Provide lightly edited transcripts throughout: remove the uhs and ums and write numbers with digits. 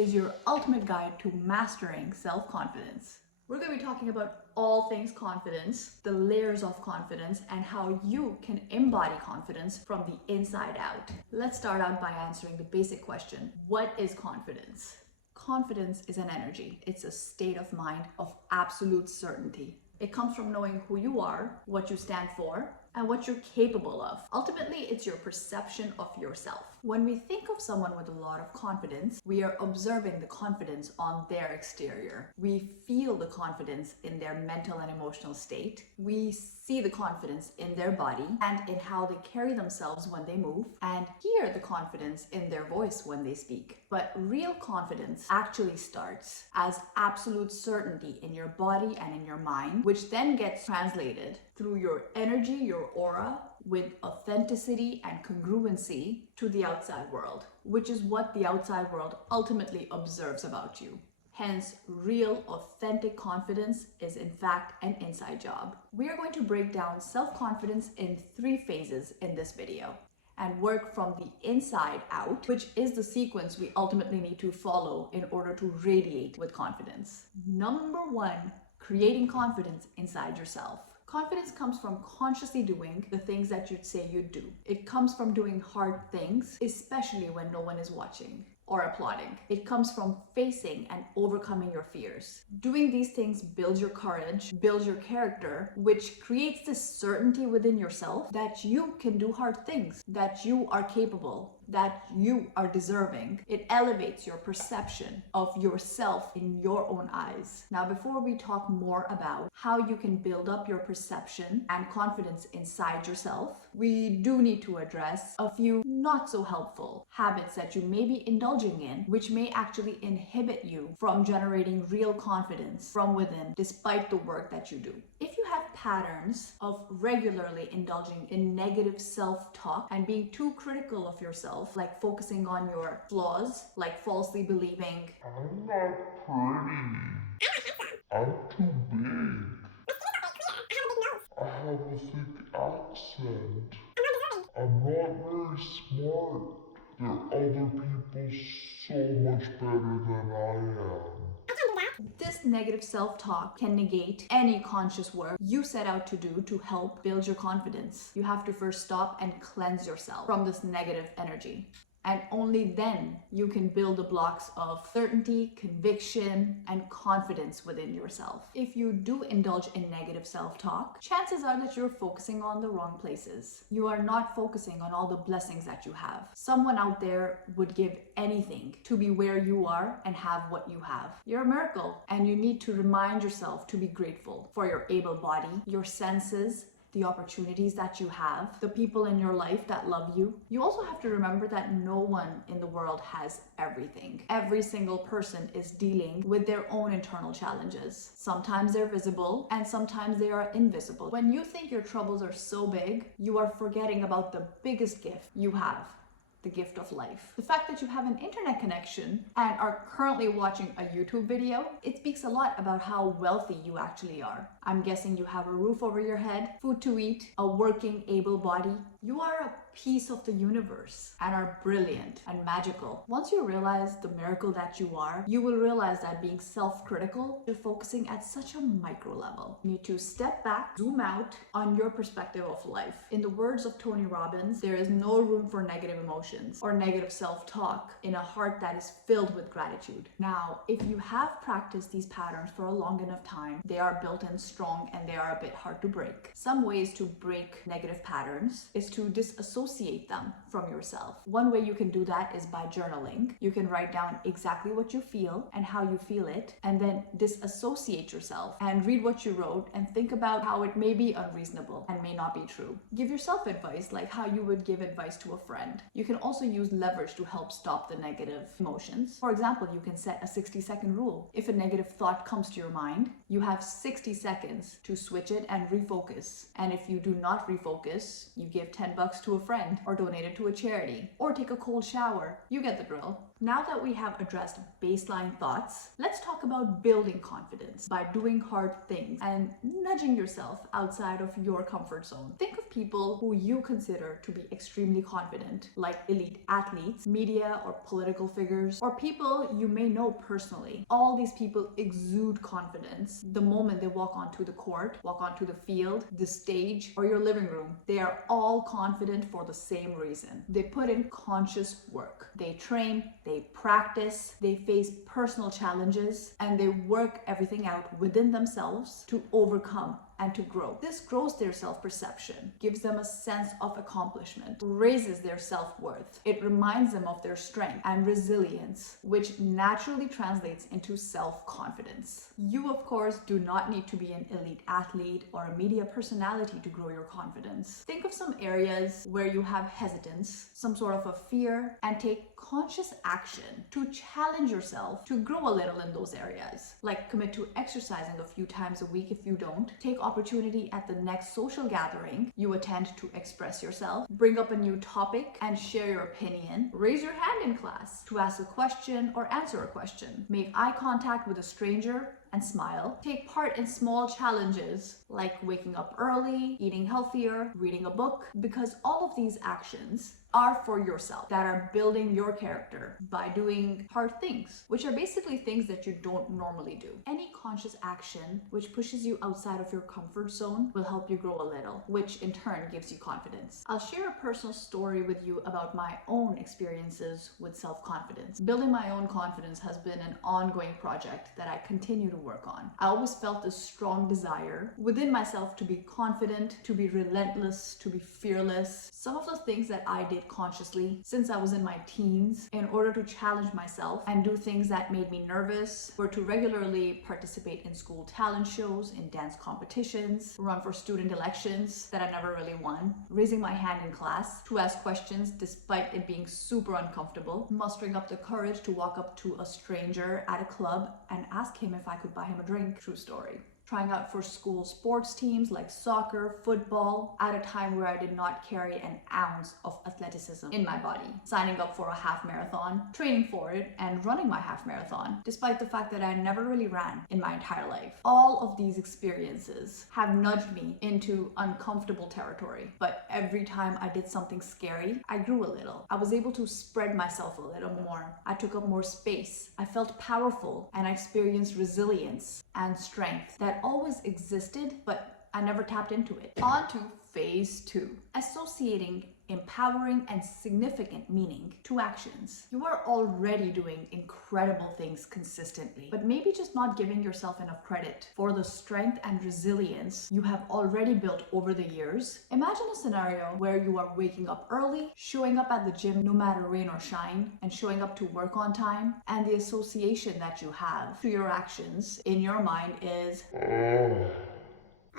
is your ultimate guide to mastering self-confidence. We're going to be talking about all things confidence, the layers of confidence, and how you can embody confidence from the inside out. Let's start out by answering the basic question: what is confidence? Confidence is an energy. It's a state of mind of absolute certainty. It comes from knowing who you are, what you stand for, and what you're capable of. Ultimately, it's your perception of yourself. When we think of someone with a lot of confidence, we are observing the confidence on their exterior. We feel the confidence in their mental and emotional state. We see the confidence in their body and in how they carry themselves when they move, and hear the confidence in their voice when they speak. But real confidence actually starts as absolute certainty in your body and in your mind, which then gets translated through your energy, your aura, with authenticity and congruency to the outside world, which is what the outside world ultimately observes about you. Hence, real, authentic confidence is in fact an inside job. We are going to break down self-confidence in 3 phases in this video and work from the inside out, which is the sequence we ultimately need to follow in order to radiate with confidence. Number 1, creating confidence inside yourself. Confidence comes from consciously doing the things that you'd say you'd do. It comes from doing hard things, especially when no one is watching or applauding. It comes from facing and overcoming your fears. Doing these things builds your courage, builds your character, which creates this certainty within yourself that you can do hard things, that you are capable, that you are deserving. It elevates your perception of yourself in your own eyes. Now, before we talk more about how you can build up your perception and confidence inside yourself, we do need to address a few not so helpful habits that you may be indulging in, which may actually inhibit you from generating real confidence from within, despite the work that you do. If you have patterns of regularly indulging in negative self-talk and being too critical of yourself, like focusing on your flaws, like falsely believing, I'm not pretty, I'm too big, I have a thick accent, I'm not very smart, there are other people so much better than I am. this negative self-talk can negate any conscious work you set out to do to help build your confidence. You have to first stop and cleanse yourself from this negative energy. And only then you can build the blocks of certainty, conviction, and confidence within yourself. If you do indulge in negative self-talk, chances are that you're focusing on the wrong places. You are not focusing on all the blessings that you have. Someone out there would give anything to be where you are and have what you have. You're a miracle, and you need to remind yourself to be grateful for your able body, your senses, the opportunities that you have, the people in your life that love you. You also have to remember that no one in the world has everything. Every single person is dealing with their own internal challenges. Sometimes they're visible and sometimes they are invisible. When you think your troubles are so big, you are forgetting about the biggest gift you have: the gift of life. The fact that you have an internet connection and are currently watching a YouTube video, it speaks a lot about how wealthy you actually are. I'm guessing you have a roof over your head, food to eat, a working, able body. You are a piece of the universe and are brilliant and magical. Once you realize the miracle that you are, you will realize that being self-critical, you're focusing at such a micro level. You need to step back, zoom out on your perspective of life. In the words of Tony Robbins, there is no room for negative emotions or negative self-talk in a heart that is filled with gratitude. Now, if you have practiced these patterns for a long enough time, they are built in strong and they are a bit hard to break. Some ways to break negative patterns is to disassociate them from yourself. One way you can do that is by journaling. You can write down exactly what you feel and how you feel it, and then disassociate yourself and read what you wrote and think about how it may be unreasonable and may not be true. Give yourself advice like how you would give advice to a friend. You can also use leverage to help stop the negative emotions. For example, you can set a 60-second rule. If a negative thought comes to your mind, You have 60 seconds to switch it and refocus. And if you do not refocus, you give $10 to a friend or donate it to a charity or take a cold shower. You get the drill. Now that we have addressed baseline thoughts, let's talk about building confidence by doing hard things and nudging yourself outside of your comfort zone. Think of people who you consider to be extremely confident, like elite athletes, media or political figures, or people you may know personally. All these people exude confidence the moment they walk onto the court, walk onto the field, the stage, or your living room. They are all confident for the same reason. They put in conscious work. They train, they practice, they face personal challenges, and they work everything out within themselves to overcome and to grow. This grows their self-perception, gives them a sense of accomplishment, raises their self-worth. It reminds them of their strength and resilience, which naturally translates into self-confidence. You, of course, do not need to be an elite athlete or a media personality to grow your confidence. Think of some areas where you have hesitance, some sort of a fear, and take conscious action to challenge yourself to grow a little in those areas. Like commit to exercising a few times a week if you don't. Take opportunity at the next social gathering you attend to express yourself. Bring up a new topic and share your opinion. Raise your hand in class to ask a question or answer a question. Make eye contact with a stranger and smile. Take part in small challenges like waking up early, eating healthier, reading a book, because all of these actions are for yourself, that are building your character by doing hard things, which are basically things that you don't normally do. Any conscious action which pushes you outside of your comfort zone will help you grow a little, which in turn gives you confidence. I'll share a personal story with you about my own experiences with self-confidence. Building my own confidence has been an ongoing project that I continue to work on. I always felt this strong desire within myself to be confident, to be relentless, to be fearless. Some of the things that I did consciously since I was in my teens in order to challenge myself and do things that made me nervous were to regularly participate in school talent shows, in dance competitions, run for student elections that I never really won, raising my hand in class to ask questions despite it being super uncomfortable, mustering up the courage to walk up to a stranger at a club and ask him if I could buy him a drink. True story. Trying out for school sports teams like soccer, football, at a time where I did not carry an ounce of athleticism in my body. Signing up for a half marathon, training for it, and running my half marathon, despite the fact that I never really ran in my entire life. All of these experiences have nudged me into uncomfortable territory, but every time I did something scary, I grew a little. I was able to spread myself a little more. I took up more space. I felt powerful, and I experienced resilience and strength that always existed, but I never tapped into it. On to phase 2, associating empowering and significant meaning to actions. You are already doing incredible things consistently, but maybe just not giving yourself enough credit for the strength and resilience you have already built over the years. Imagine a scenario where you are waking up early, showing up at the gym no matter rain or shine, and showing up to work on time, and the association that you have to your actions in your mind is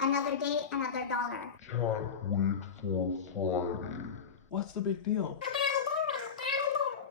another day, another dollar. Can't wait for Friday. What's the big deal?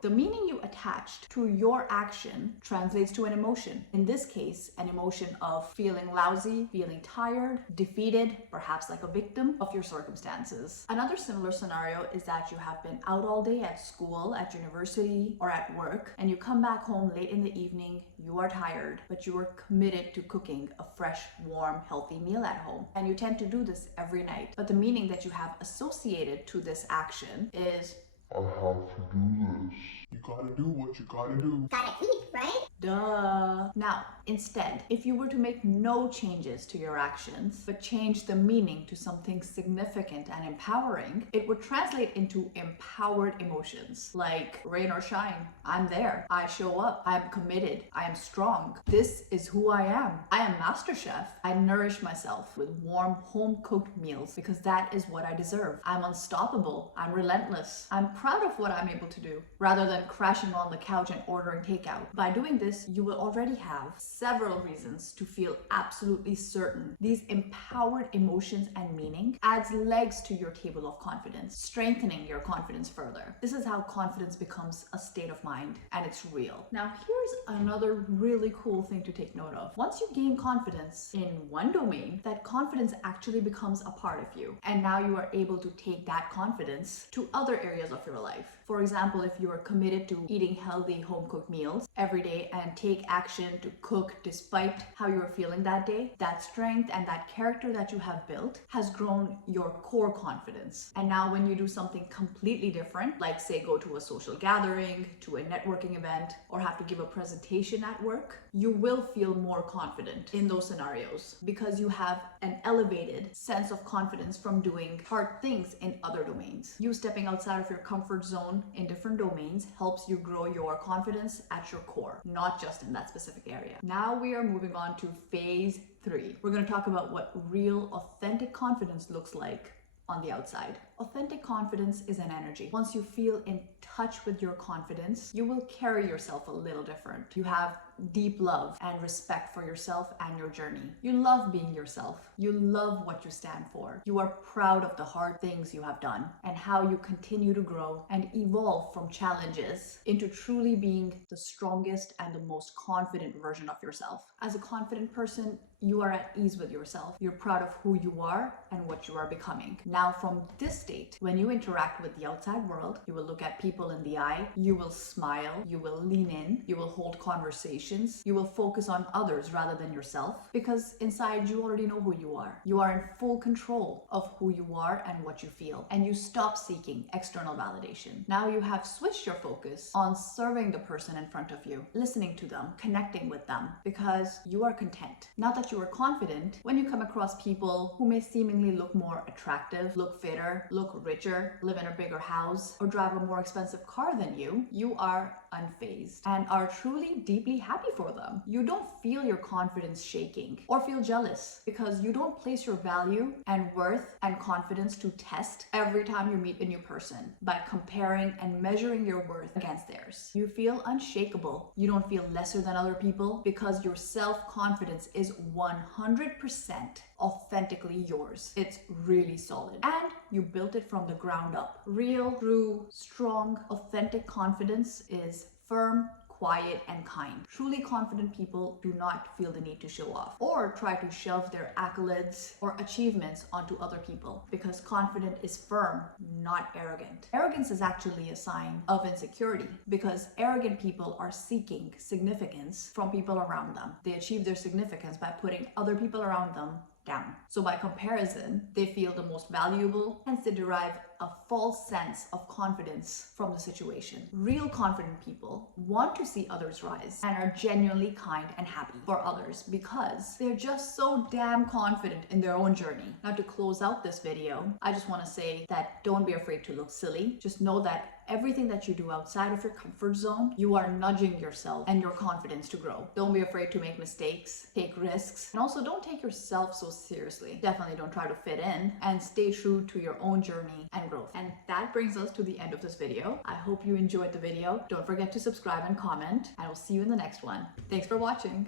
the meaning you attached to your action translates to an emotion. In this case, an emotion of feeling lousy, feeling tired, defeated, perhaps like a victim of your circumstances. Another similar scenario is that you have been out all day at school, at university, or at work, and you come back home late in the evening, you are tired, but you are committed to cooking a fresh, warm, healthy meal at home. And you tend to do this every night. But the meaning that you have associated to this action is I have to do this. You gotta do what you gotta do. Gotta eat, right? duh. Now, instead, if you were to make no changes to your actions, but change the meaning to something significant and empowering, it would translate into empowered emotions like rain or shine. I'm there. I show up. I am committed. I am strong. This is who I am. I am Master Chef. I nourish myself with warm, home-cooked meals because that is what I deserve. I'm unstoppable. I'm relentless. I'm proud of what I'm able to do, rather than crashing on the couch and ordering takeout. By doing this, this, you will already have several reasons to feel absolutely certain. These empowered emotions and meaning adds legs to your table of confidence, strengthening your confidence further. This is how confidence becomes a state of mind, and it's real. Now, here's another really cool thing to take note of. Once you gain confidence in one domain, that confidence actually becomes a part of you. And now you are able to take that confidence to other areas of your life. For example, if you are committed to eating healthy home-cooked meals every day and take action to cook despite how you are feeling that day, that strength and that character that you have built has grown your core confidence. And now when you do something completely different, like say go to a social gathering, to a networking event, or have to give a presentation at work, you will feel more confident in those scenarios because you have an elevated sense of confidence from doing hard things in other domains. You stepping outside of your comfort zone in different domains helps you grow your confidence at your core, not just in that specific area. Now we are moving on to phase 3. We're going to talk about what real, authentic confidence looks like on the outside. Authentic confidence is an energy. Once you feel in touch with your confidence, you will carry yourself a little different. You have deep love and respect for yourself and your journey. You love being yourself. You love what you stand for. You are proud of the hard things you have done and how you continue to grow and evolve from challenges into truly being the strongest and the most confident version of yourself. As a confident person, you are at ease with yourself. You're proud of who you are and what you are becoming. Now, from this state, when you interact with the outside world, you will look at people in the eye, you will smile, you will lean in, you will hold conversations, you will focus on others rather than yourself, because inside you already know who you are. You are in full control of who you are and what you feel, and you stop seeking external validation. Now you have switched your focus on serving the person in front of you, listening to them, connecting with them, because you are content. Not that you are confident when you come across people who may seemingly look more attractive, look fitter, look richer, live in a bigger house, or drive a more expensive car than you. You are unfazed and are truly deeply happy for them. You don't feel your confidence shaking or feel jealous because you don't place your value and worth and confidence to test every time you meet a new person by comparing and measuring your worth against theirs. You feel unshakable. You don't feel lesser than other people because your self-confidence is 100% authentically yours. It's really solid. And you built it from the ground up. Real, true, strong, authentic confidence is firm, quiet, and kind. Truly confident people do not feel the need to show off or try to shove their accolades or achievements onto other people, because confident is firm, not arrogant. Arrogance is actually a sign of insecurity because arrogant people are seeking significance from people around them. They achieve their significance by putting other people around them down. So by comparison, they feel the most valuable, hence they derive a false sense of confidence from the situation. Real confident people want to see others rise and are genuinely kind and happy for others because they're just so damn confident in their own journey. Now, to close out this video, I just want to say that don't be afraid to look silly. Just know that everything that you do outside of your comfort zone, you are nudging yourself and your confidence to grow. Don't be afraid to make mistakes, take risks, and also don't take yourself so seriously. Definitely don't try to fit in, and stay true to your own journey and growth. And that brings us to the end of this video. I hope you enjoyed the video. Don't forget to subscribe and comment, and I'll see you in the next one. Thanks for watching.